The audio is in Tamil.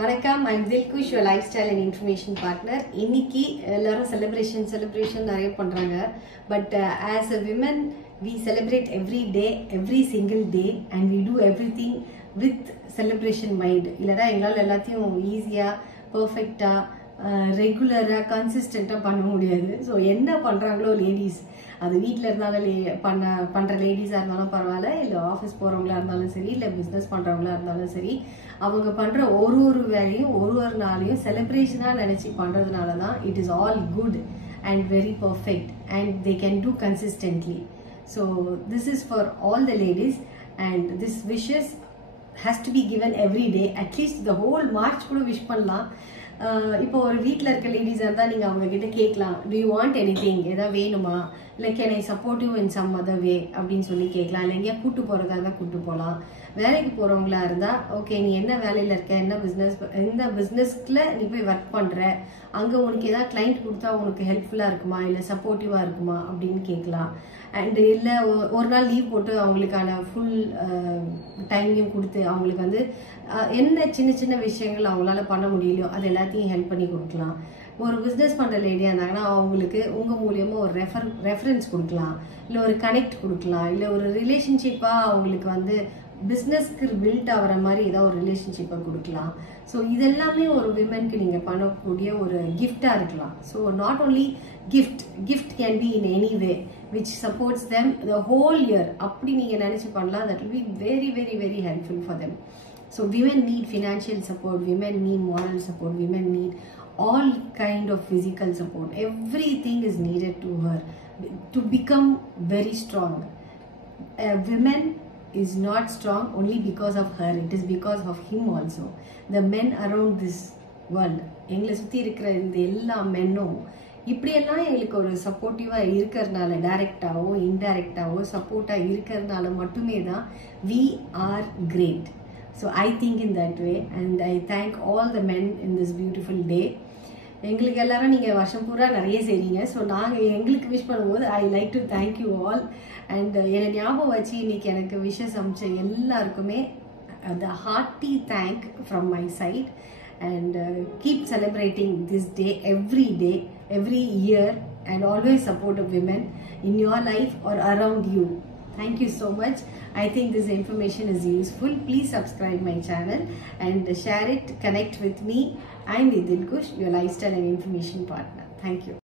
வணக்கம், I'm Dilkush, your lifestyle and information partner. இன்னைக்கு எல்லாரும் celebration நிறைய பண்றாங்க. But as a women, we celebrate every day, every single day, and we do everything with celebration mind. இல்லடா எங்களால எல்லாத்தையும் ஈஸியா, பெர்ஃபெக்ட்டா, ரெகுலரா, கன்சிஸ்டன்ட்டா பண்ண முடியாது. ஸோ என்ன பண்றாங்களோ லேடிஸ், அது வீட்டில் இருந்தாலும் பண்ணுற லேடிஸாக இருந்தாலும் பரவாயில்ல, இல்லை ஆஃபீஸ் போகிறவங்களா இருந்தாலும் சரி, இல்லை பிஸ்னஸ் பண்ணுறவங்களா இருந்தாலும் சரி, அவங்க பண்ணுற ஒரு வேலையும் ஒரு நாளையும் செலிப்ரேஷனாக நினச்சி பண்ணுறதுனால தான் it is all good and very perfect and they can do consistently. So this is for all the ladies and this wishes has to be given every day. At least the whole March கூட விஷ் பண்ணலாம். இப்போ ஒரு வீட்டில் இருக்க லேடிஸாக இருந்தால் நீங்கள் அவங்க கிட்ட கேட்கலாம், do you want anything, ஏதாவது வேணுமா, இல்லை can I support you in some other way அப்படின்னு சொல்லி கேட்கலாம். இல்லை எங்கேயா கூட்டு போகிறதா இருந்தால் கூட்டு போகலாம். வேலைக்கு போகிறவங்களா இருந்தால் ஓகே, நீ என்ன வேலையில் இருக்க, என்ன பிஸ்னஸ், எந்த பிஸ்னஸ்ல நீ போய் ஒர்க் பண்ணுற, அங்கே உனக்கு ஏதாவது கிளைண்ட் கொடுத்தா உனக்கு ஹெல்ப்ஃபுல்லாக இருக்குமா, இல்லை சப்போர்ட்டிவாக இருக்குமா அப்படின்னு கேட்கலாம். அண்ட் இல்லை ஒரு நாள் லீவ் போட்டு அவங்களுக்கான ஃபுல் டைமையும் கொடுத்து அவங்களுக்கு வந்து என்ன சின்ன விஷயங்கள் அவங்களால பண்ண முடியலையோ அது எல்லாத்தையும் ஹெல்ப் பண்ணி கொடுக்கலாம். ஒரு பிஸ்னஸ் பண்ணுற லேடியாக இருந்தாங்கன்னா அவங்களுக்கு உங்கள் மூலியமாக ஒரு ரெஃபரன்ஸ் கொடுக்கலாம், இல்லை ஒரு கனெக்ட் கொடுக்கலாம், இல்லை ஒரு ரிலேஷன்ஷிப்பாக அவங்களுக்கு வந்து பிஸ்னஸ்க்கு பில்ட் ஆகிற மாதிரி ஏதாவது ஒரு ரிலேஷன்ஷிப்பை கொடுக்கலாம். ஸோ இதெல்லாமே ஒரு விமனுக்கு நீங்கள் பண்ணக்கூடிய ஒரு கிஃப்டாக இருக்கலாம். So not only gift can be in any way which supports them the whole year. அப்படி நீங்கள் நினச்சி பண்ணலாம். That will be very very very helpful for them. So women need financial support, women need moral support, women need all kind of physical support. Everything is needed to her to become very strong. A woman is not strong only because of her, it is because of him also. The men around this world, எங்களை சுற்றி இருக்கிற இந்த எல்லா மென்னும் இப்படியெல்லாம் எங்களுக்கு ஒரு சப்போர்ட்டிவாக இருக்கிறதுனால, டைரக்டாவோ இன்டைரக்டாவோ சப்போர்ட்டாக இருக்கிறதுனால மட்டுமே தான் we are great. So I think in that way and I thank all the men in this beautiful day. எங்களுக்கு எல்லாரும் நீங்கள் வருஷம் பூரா நிறைய செய்றீங்க. ஸோ நாங்கள் எங்களுக்கு விஷ் பண்ணும்போது I like to thank you all. And என்னை ஞாபகம் வச்சு இன்னைக்கு எனக்கு விஷஸ் அமைச்ச எல்லாருக்குமே the hearty thank from my side and keep celebrating this day, every year and always support the women in your life or around you. Thank you so much. I think this information is useful. Please subscribe my channel and share it. Connect with me. I'm Dilkush, your lifestyle and information partner. Thank you.